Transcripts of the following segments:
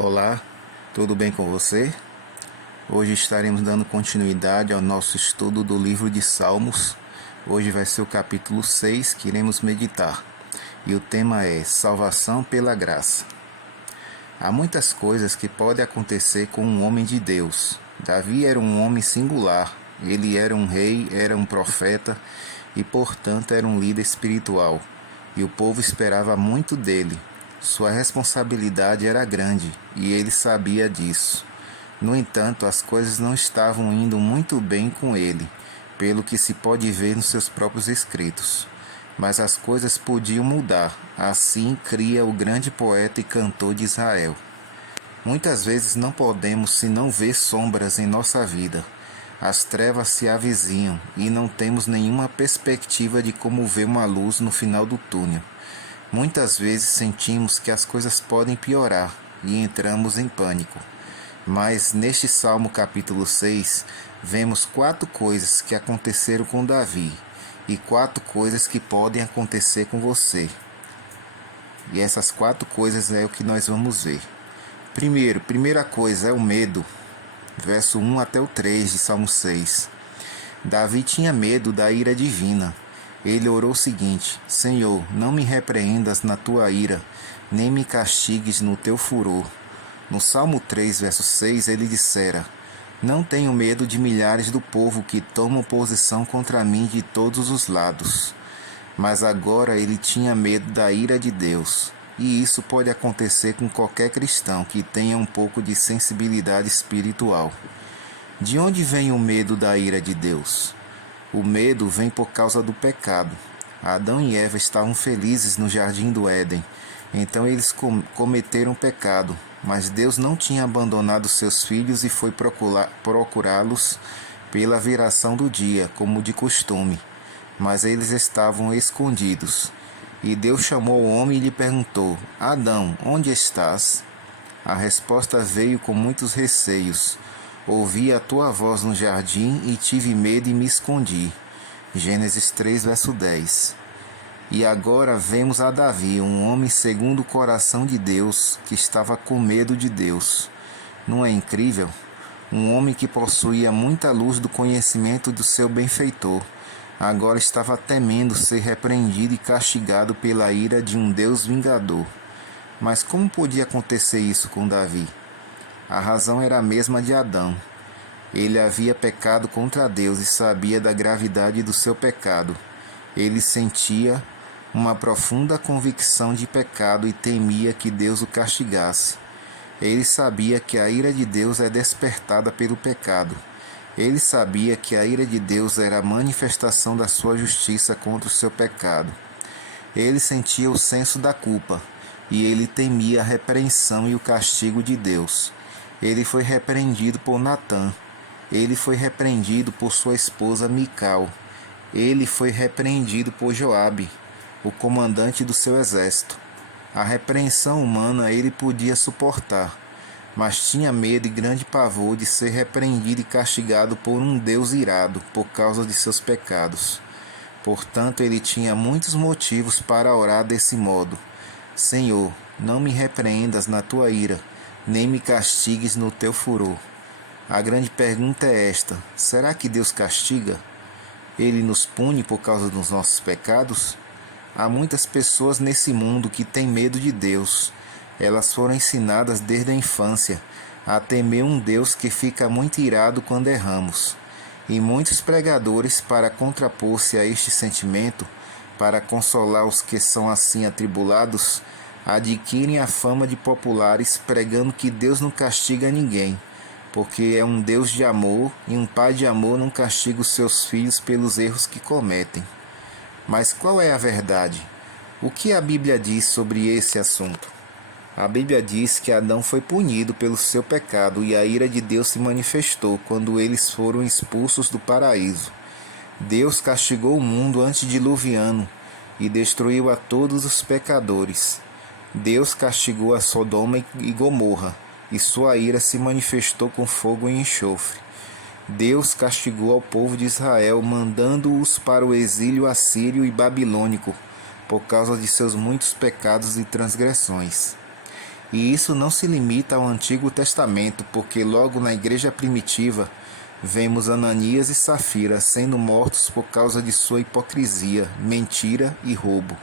Olá, tudo bem com você? Hoje estaremos dando continuidade ao nosso estudo do livro de Salmos. Hoje vai ser o capítulo 6 que iremos meditar. E o tema é Salvação pela Graça. Há muitas coisas que podem acontecer com um homem de Deus. Davi era um homem singular. Ele era um rei, era um profeta e, portanto, era um líder espiritual. E o povo esperava muito dele. Sua responsabilidade era grande e ele sabia disso. No entanto, as coisas não estavam indo muito bem com ele, pelo que se pode ver nos seus próprios escritos. Mas as coisas podiam mudar, assim cria o grande poeta e cantor de Israel. Muitas vezes não podemos senão ver sombras em nossa vida. As trevas se avizinham e não temos nenhuma perspectiva de como ver uma luz no final do túnel. Muitas vezes sentimos que as coisas podem piorar e entramos em pânico. Mas neste Salmo capítulo 6, vemos 4 coisas que aconteceram com Davi e 4 coisas que podem acontecer com você. E essas 4 coisas é o que nós vamos ver. Primeira coisa é o medo. Verso 1 até o 3 de Salmo 6. Davi tinha medo da ira divina. Ele orou o seguinte: Senhor, não me repreendas na tua ira, nem me castigues no teu furor. No Salmo 3, verso 6, ele dissera: Não tenho medo de milhares do povo que tomam posição contra mim de todos os lados. Mas agora ele tinha medo da ira de Deus. E isso pode acontecer com qualquer cristão que tenha um pouco de sensibilidade espiritual. De onde vem o medo da ira de Deus? O medo vem por causa do pecado. Adão e Eva estavam felizes no jardim do Éden. Então eles cometeram pecado, mas Deus não tinha abandonado seus filhos e foi procurá-los pela viração do dia, como de costume. Mas eles estavam escondidos. E Deus chamou o homem e lhe perguntou: Adão, onde estás? A resposta veio com muitos receios. Ouvi a tua voz no jardim e tive medo e me escondi. Gênesis 3, verso 10. E agora vemos a Davi, um homem segundo o coração de Deus, que estava com medo de Deus. Não é incrível? Um homem que possuía muita luz do conhecimento do seu benfeitor, agora estava temendo ser repreendido e castigado pela ira de um Deus vingador. Mas como podia acontecer isso com Davi? A razão era a mesma de Adão. Ele havia pecado contra Deus e sabia da gravidade do seu pecado. Ele sentia uma profunda convicção de pecado e temia que Deus o castigasse. Ele sabia que a ira de Deus é despertada pelo pecado. Ele sabia que a ira de Deus era a manifestação da sua justiça contra o seu pecado. Ele sentia o senso da culpa e ele temia a repreensão e o castigo de Deus. Ele foi repreendido por Natã. Ele foi repreendido por sua esposa Mical. Ele foi repreendido por Joabe, o comandante do seu exército. A repreensão humana ele podia suportar, mas tinha medo e grande pavor de ser repreendido e castigado por um Deus irado por causa de seus pecados. Portanto, ele tinha muitos motivos para orar desse modo: Senhor, não me repreendas na tua ira, nem me castigues no teu furor. A grande pergunta é esta: será que Deus castiga? Ele nos pune por causa dos nossos pecados? Há muitas pessoas nesse mundo que têm medo de Deus. Elas foram ensinadas desde a infância a temer um Deus que fica muito irado quando erramos. E muitos pregadores, para contrapor-se a este sentimento, para consolar os que são assim atribulados, adquirem a fama de populares pregando que Deus não castiga ninguém, porque é um Deus de amor e um pai de amor não castiga os seus filhos pelos erros que cometem. Mas qual é a verdade? O que a Bíblia diz sobre esse assunto? A Bíblia diz que Adão foi punido pelo seu pecado e a ira de Deus se manifestou quando eles foram expulsos do paraíso. Deus castigou o mundo antediluviano e destruiu a todos os pecadores. Deus castigou a Sodoma e Gomorra, e sua ira se manifestou com fogo e enxofre. Deus castigou ao povo de Israel, mandando-os para o exílio assírio e babilônico, por causa de seus muitos pecados e transgressões. E isso não se limita ao Antigo Testamento, porque logo na igreja primitiva vemos Ananias e Safira sendo mortos por causa de sua hipocrisia, mentira e roubo.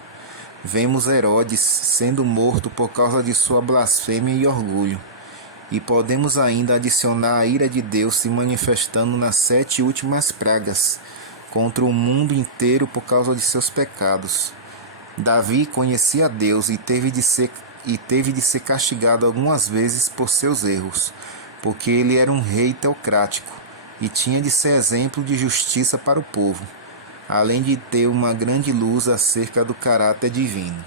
Vemos Herodes sendo morto por causa de sua blasfêmia e orgulho. E podemos ainda adicionar a ira de Deus se manifestando nas 7 últimas pragas contra o mundo inteiro por causa de seus pecados. Davi conhecia Deus e teve de ser castigado algumas vezes por seus erros, porque ele era um rei teocrático e tinha de ser exemplo de justiça para o povo, além de ter uma grande luz acerca do caráter divino.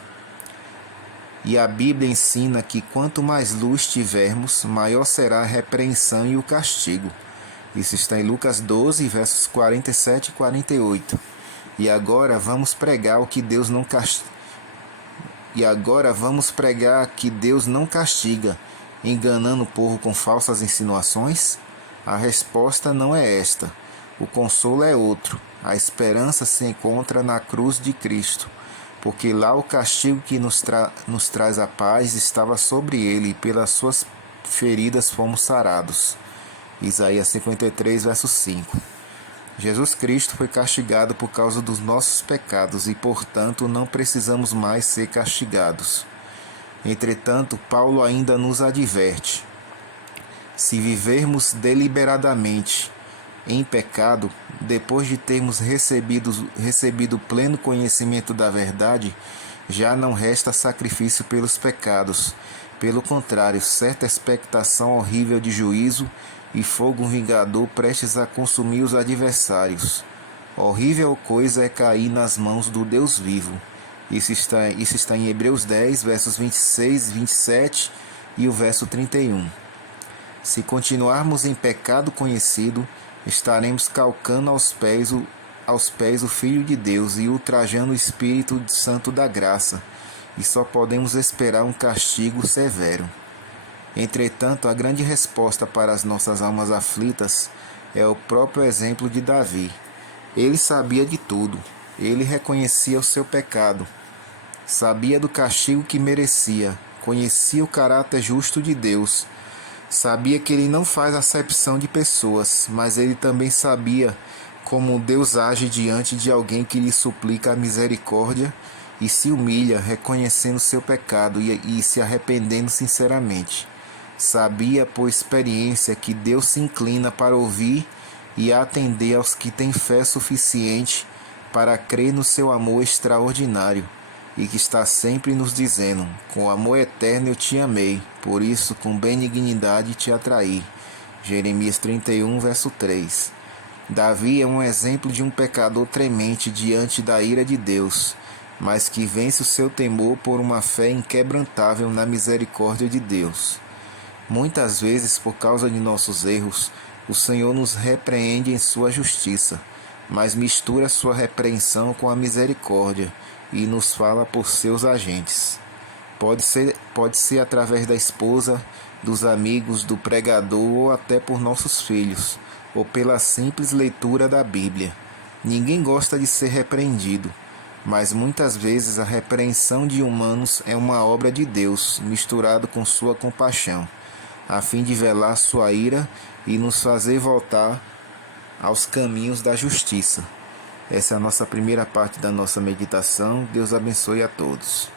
E a Bíblia ensina que quanto mais luz tivermos, maior será a repreensão e o castigo. Isso está em Lucas 12, versos 47 e 48. E agora vamos pregar que Deus não castiga, enganando o povo com falsas insinuações? A resposta não é esta. O consolo é outro. A esperança se encontra na cruz de Cristo, porque lá o castigo que nos traz a paz estava sobre ele, e pelas suas feridas fomos sarados. Isaías 53, verso 5. Jesus Cristo foi castigado por causa dos nossos pecados e, portanto, não precisamos mais ser castigados. Entretanto, Paulo ainda nos adverte: se vivermos deliberadamente em pecado, depois de termos recebido pleno conhecimento da verdade, já não resta sacrifício pelos pecados. Pelo contrário, certa expectação horrível de juízo e fogo vingador prestes a consumir os adversários. Horrível coisa é cair nas mãos do Deus vivo. Isso está em Hebreus 10, versos 26 e 27 e o verso 31. Se continuarmos em pecado conhecido, estaremos calcando aos pés o Filho de Deus e ultrajando o Espírito Santo da graça, e só podemos esperar um castigo severo. Entretanto, a grande resposta para as nossas almas aflitas é o próprio exemplo de Davi. Ele sabia de tudo, ele reconhecia o seu pecado, sabia do castigo que merecia, conhecia o caráter justo de Deus, sabia que ele não faz acepção de pessoas, mas ele também sabia como Deus age diante de alguém que lhe suplica a misericórdia e se humilha, reconhecendo seu pecado e se arrependendo sinceramente. Sabia por experiência que Deus se inclina para ouvir e atender aos que têm fé suficiente para crer no seu amor extraordinário e que está sempre nos dizendo: com amor eterno eu te amei, por isso com benignidade te atraí. Jeremias 31, verso 3. Davi é um exemplo de um pecador tremente diante da ira de Deus, mas que vence o seu temor por uma fé inquebrantável na misericórdia de Deus. Muitas vezes, por causa de nossos erros, o Senhor nos repreende em sua justiça, mas mistura sua repreensão com a misericórdia e nos fala por seus agentes. Pode ser através da esposa, dos amigos, do pregador ou até por nossos filhos, ou pela simples leitura da Bíblia. Ninguém gosta de ser repreendido, mas muitas vezes a repreensão de humanos é uma obra de Deus, misturado com sua compaixão, a fim de velar sua ira e nos fazer voltar aos caminhos da justiça. Essa é a nossa primeira parte da nossa meditação. Deus abençoe a todos.